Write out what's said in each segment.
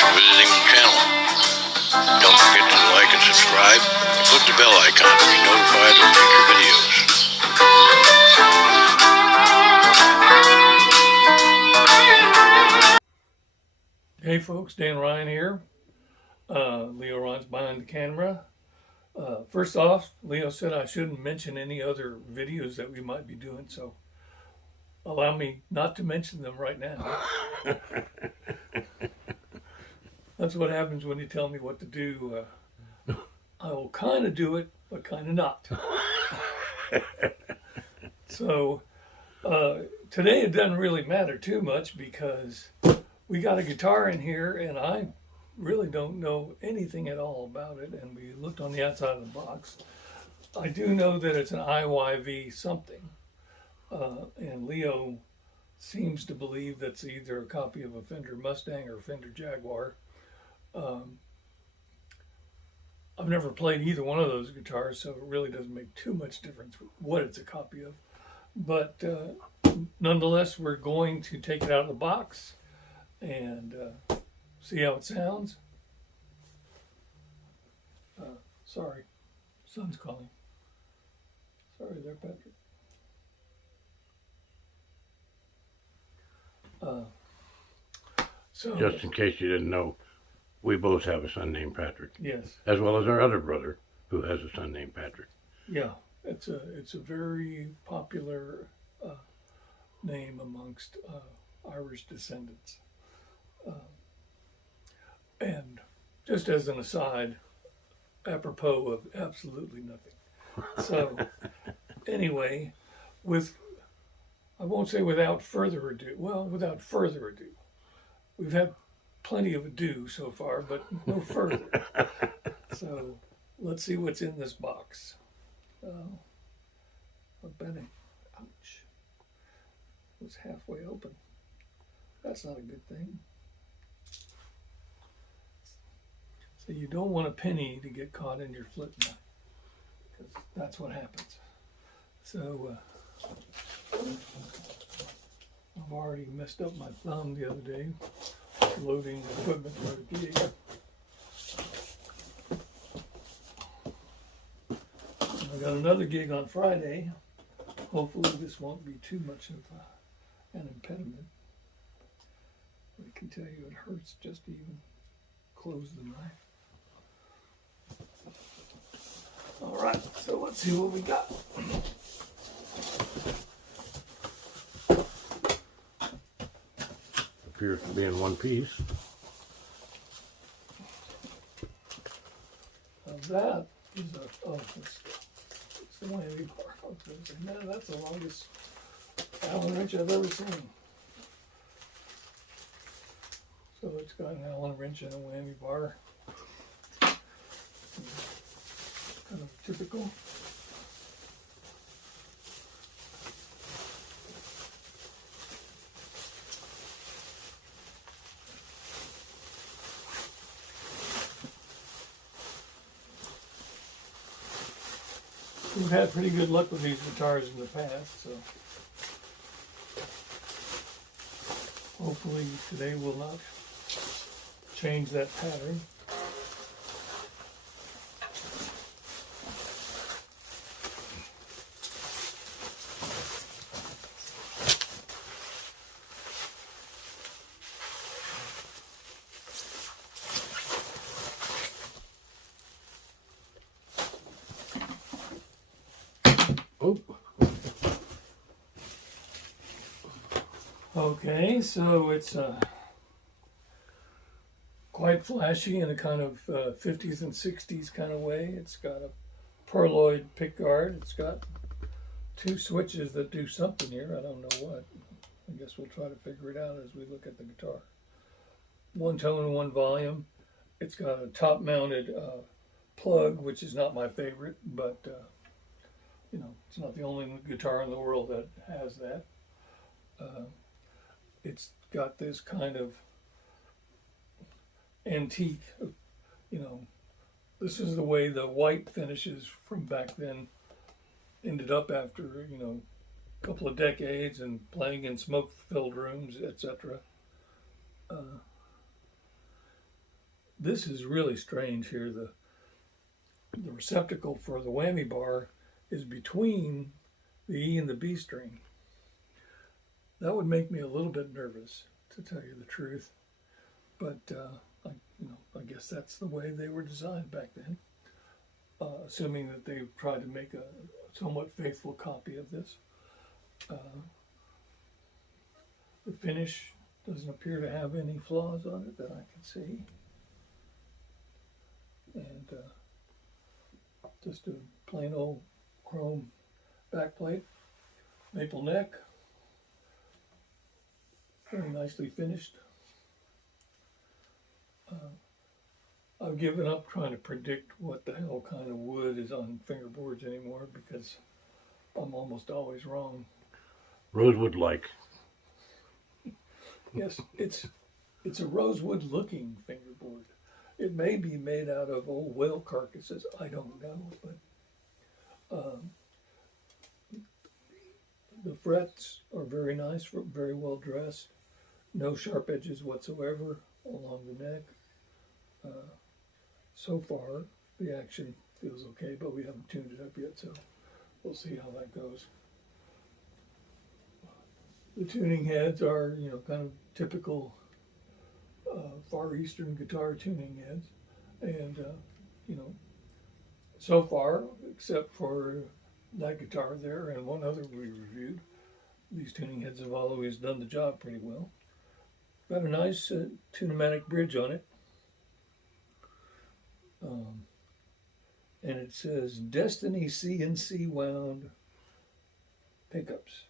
for visiting the channel. Don't forget to like and subscribe and click the bell icon to be notified of future videos. Hey folks, Dan Ryan here. Leo Ron's behind the camera. First off, Leo said I shouldn't mention any other videos that we might be doing, so allow me not to mention them right now. That's what happens when you tell me what to do. I will kind of do it, but kind of not. So today it doesn't really matter too much because we got a guitar in here and I really don't know anything at all about it, and we looked on the outside of the box. I do know that it's an IYV something, and Leo seems to believe that's either a copy of a Fender Mustang or a Fender Jaguar. I've never played either one of those guitars, so it really doesn't make too much difference what it's a copy of. But nonetheless, we're going to take it out of the box and see how it sounds. Sorry, son's calling. Sorry there, Patrick. So Just in case you didn't know, we both have a son named Patrick. Yes. As well as our other brother, who has a son named Patrick. Yeah, it's a very popular name amongst Irish descendants. And just as an aside, apropos of absolutely nothing. So anyway, I won't say without further ado. Well, without further ado. We've had plenty of ado so far, but no further. So let's see what's in this box. Ouch. It was halfway open. That's not a good thing. So you don't want a penny to get caught in your flip knot, because that's what happens. So I've already messed up my thumb the other day loading equipment for a gig. I got another gig on Friday. Hopefully this won't be too much of an impediment. I can tell you it hurts just to even close the knife. All right, so let's see what we got. Appears to be in one piece. That is it's the whammy bar. I was going to say, man, that's the longest Allen wrench I've ever seen. So it's got an Allen wrench and a whammy bar. Kind of typical. We've had pretty good luck with these guitars in the past, so hopefully today will not change that pattern. Oh. Okay, so it's quite flashy in a kind of 50s and 60s kind of way. It's got a pearloid pickguard. It's got two switches that do something here. I don't know what. I guess we'll try to figure it out as we look at the guitar. One tone and one volume. It's got a top-mounted plug, which is not my favorite, but you know, it's not the only guitar in the world that has that. It's got this kind of antique, you know, this is the way the white finishes from back then ended up after, you know, a couple of decades and playing in smoke-filled rooms, etc. this is really strange here. The receptacle for the whammy bar is between the E and the B string. That would make me a little bit nervous, to tell you the truth. But I guess that's the way they were designed back then. Assuming that they tried to make a somewhat faithful copy of this. The finish doesn't appear to have any flaws on it that I can see. And just a plain old chrome backplate, maple neck, very nicely finished. I've given up trying to predict what the hell kind of wood is on fingerboards anymore because I'm almost always wrong. Rosewood-like. Yes, it's a rosewood looking fingerboard. It may be made out of old whale carcasses, I don't know, but the frets are very nice, very well dressed. No sharp edges whatsoever along the neck. So far, the action feels okay, but we haven't tuned it up yet, so we'll see how that goes. The tuning heads are, kind of typical Far Eastern guitar tuning heads. And, so far, except for that guitar there and one other we reviewed, these tuning heads have always done the job pretty well. Got a nice tunematic bridge on it. And it says Destiny CNC wound pickups.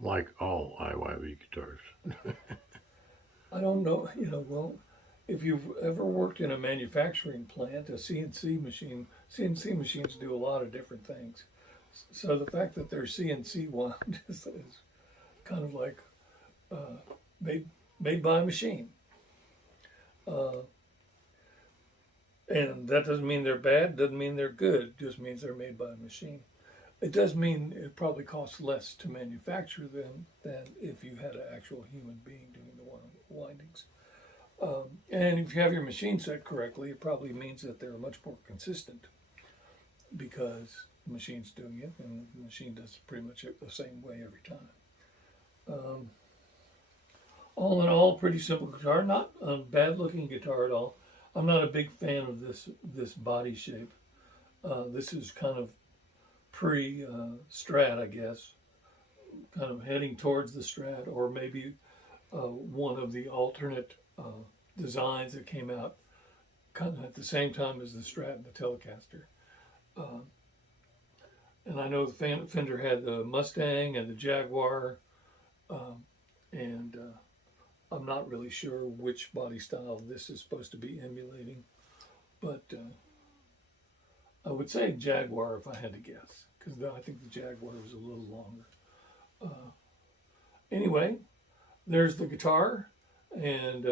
Like all IYV guitars. I don't know, well, if you've ever worked in a manufacturing plant, a CNC machines do a lot of different things. So the fact that they're CNC wound is kind of like made by a machine. And that doesn't mean they're bad, doesn't mean they're good, it just means they're made by a machine. It does mean it probably costs less to manufacture them than if you had an actual human being doing the windings. And if you have your machine set correctly, it probably means that they're much more consistent because the machine's doing it and the machine does pretty much the same way every time. All in all, pretty simple guitar, not a bad looking guitar at all. I'm not a big fan of this body shape. This is kind of pre-Strat, I guess, kind of heading towards the Strat, or maybe one of the alternate designs that came out kind of at the same time as the Strat and the Telecaster. And I know the Fender had the Mustang and the Jaguar, and I'm not really sure which body style this is supposed to be emulating, but I would say Jaguar if I had to guess, because I think the Jaguar was a little longer. Anyway, there's the guitar, and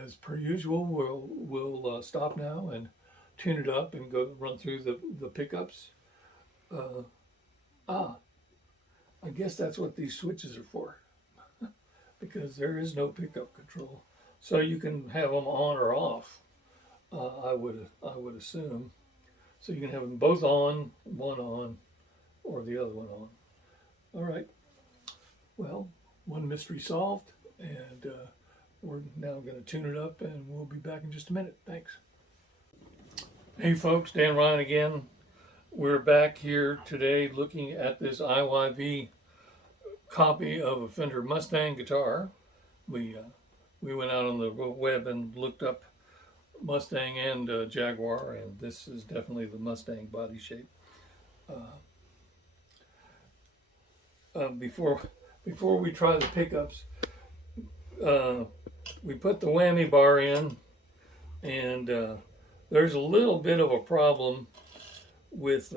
as per usual, we'll stop now and tune it up and go run through the pickups. I guess that's what these switches are for, because there is no pickup control, so you can have them on or off. I would assume. So you can have them both on, one on, or the other one on. All right. Well, one mystery solved, and we're now going to tune it up, and we'll be back in just a minute. Thanks. Hey folks, Dan Ryan again. We're back here today looking at this IYV copy of a Fender Mustang guitar. We went out on the web and looked up Mustang and Jaguar, and this is definitely the Mustang body shape. Before we try the pickups, we put the whammy bar in, and there's a little bit of a problem with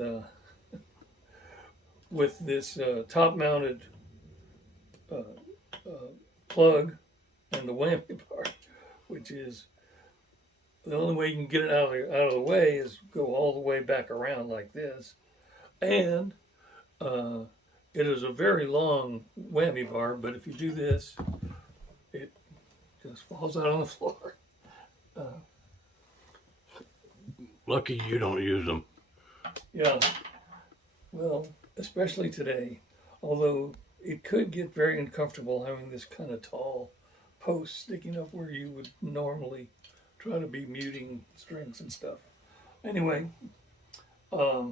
this top-mounted plug and the whammy bar, which is the only way you can get it out of the way is go all the way back around like this. And it is a very long whammy bar, but if you do this, it just falls out on the floor. Lucky you don't use them. Yeah. Well, especially today. Although it could get very uncomfortable having this kind of tall post sticking up where you would normally try to be muting strings and stuff. Anyway, I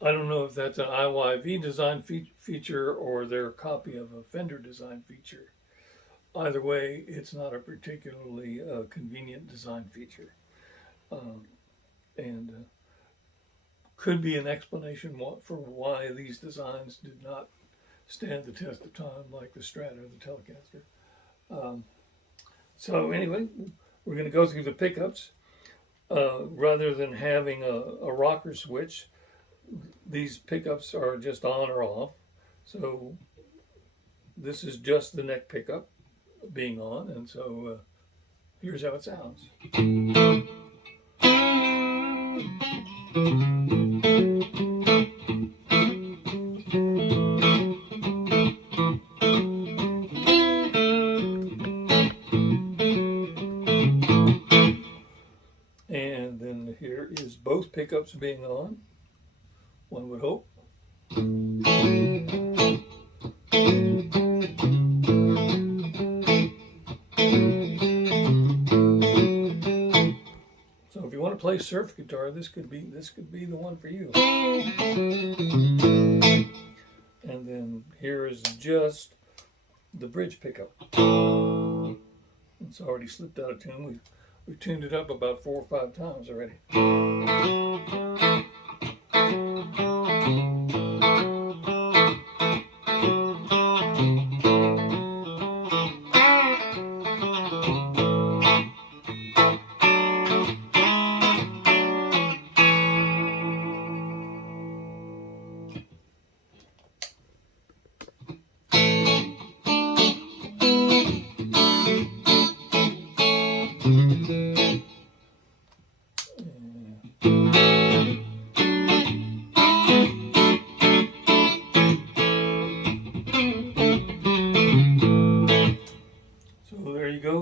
don't know if that's an IYV design feature or their copy of a Fender design feature. Either way, it's not a particularly convenient design feature. And could be an explanation for why these designs did not stand the test of time like the Strat or the Telecaster. So anyway, we're going to go through the pickups. Rather than having a rocker switch, these pickups are just on or off. So this is just the neck pickup being on, and so here's how it sounds. And then here is both pickups being on, one would hope. So if you want to play surf guitar, this could be the one for you. And then here is just the bridge pickup. It's already slipped out of tune. We've tuned it up about 4 or 5 times already.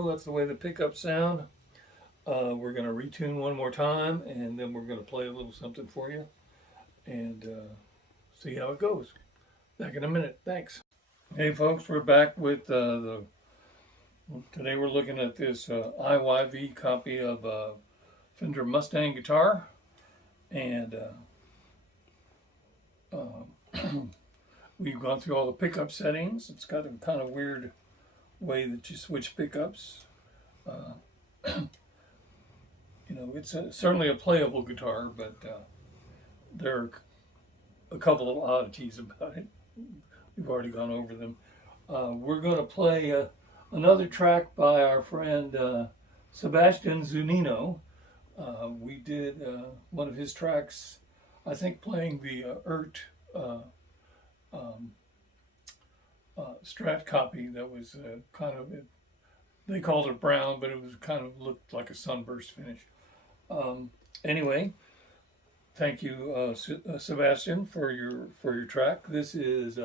That's the way the pickups sound. We're going to retune one more time, and then we're going to play a little something for you and see how it goes. Back in a minute. Thanks. Hey folks, we're back with today we're looking at this IYV copy of Fender Mustang guitar, and we've gone through all the pickup settings. It's got a kind of weird way that you switch pickups. You know, it's certainly a playable guitar, but there are a couple of oddities about it. We've already gone over them. We're going to play another track by our friend Sebastian Zunino. We did one of his tracks, I think, playing the Strat copy that was kind of, they called it brown, but it was kind of looked like a sunburst finish. Anyway, thank you, Sebastian, for your track. This is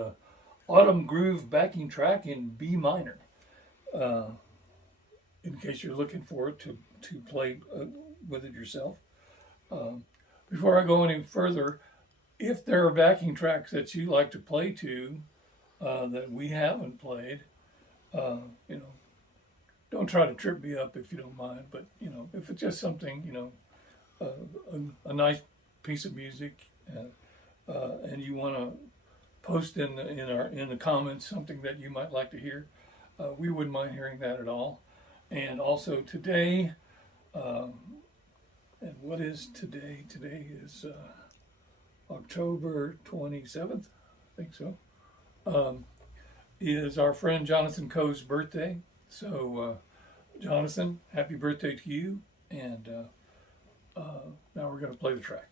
Autumn Groove backing track in B minor. In case you're looking for it to play with it yourself. Before I go any further, if there are backing tracks that you like to play to that we haven't played, you know, don't try to trip me up if you don't mind. But you know, if it's just something, you know, a nice piece of music, and you want to post in the comments something that you might like to hear, we wouldn't mind hearing that at all. And also today, and what is today? Today is October 27th, I think so. Is our friend Jonathan Coe's birthday. So, Jonathan, happy birthday to you. And now we're going to play the track.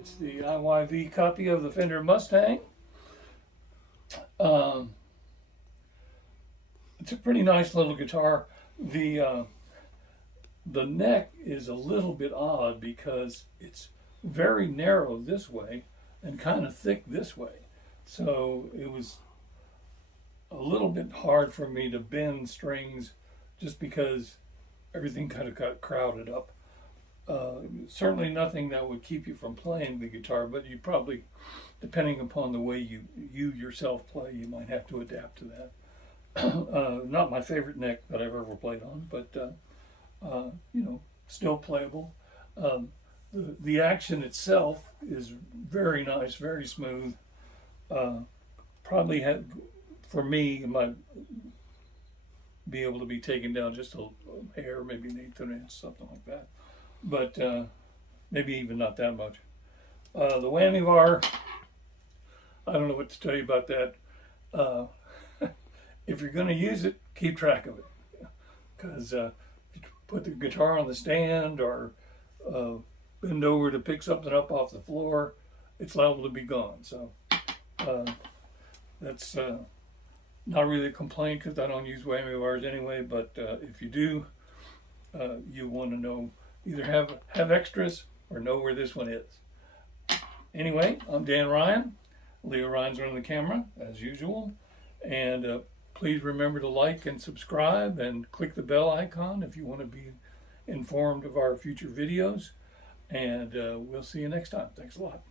It's the IYV copy of the Fender Mustang. It's a pretty nice little guitar. The neck is a little bit odd because it's very narrow this way and kind of thick this way. So it was a little bit hard for me to bend strings just because everything kind of got crowded up. Certainly nothing that would keep you from playing the guitar, but you probably, depending upon the way you yourself play, you might have to adapt to that. Not my favorite neck that I've ever played on, but you know, still playable. The action itself is very nice, very smooth. Probably had, for me, it might be able to be taken down just a hair, maybe an eighth of an inch, something like that. But maybe even not that much. The whammy bar, I don't know what to tell you about that. If you're going to use it, keep track of it. Because if you put the guitar on the stand or bend over to pick something up off the floor, it's liable to be gone. So that's not really a complaint because I don't use whammy bars anyway, but if you do, you want to know, either have extras or know where this one is. Anyway, I'm Dan Ryan. Leo Ryan's running the camera, as usual. And please remember to like and subscribe and click the bell icon if you want to be informed of our future videos. And we'll see you next time. Thanks a lot.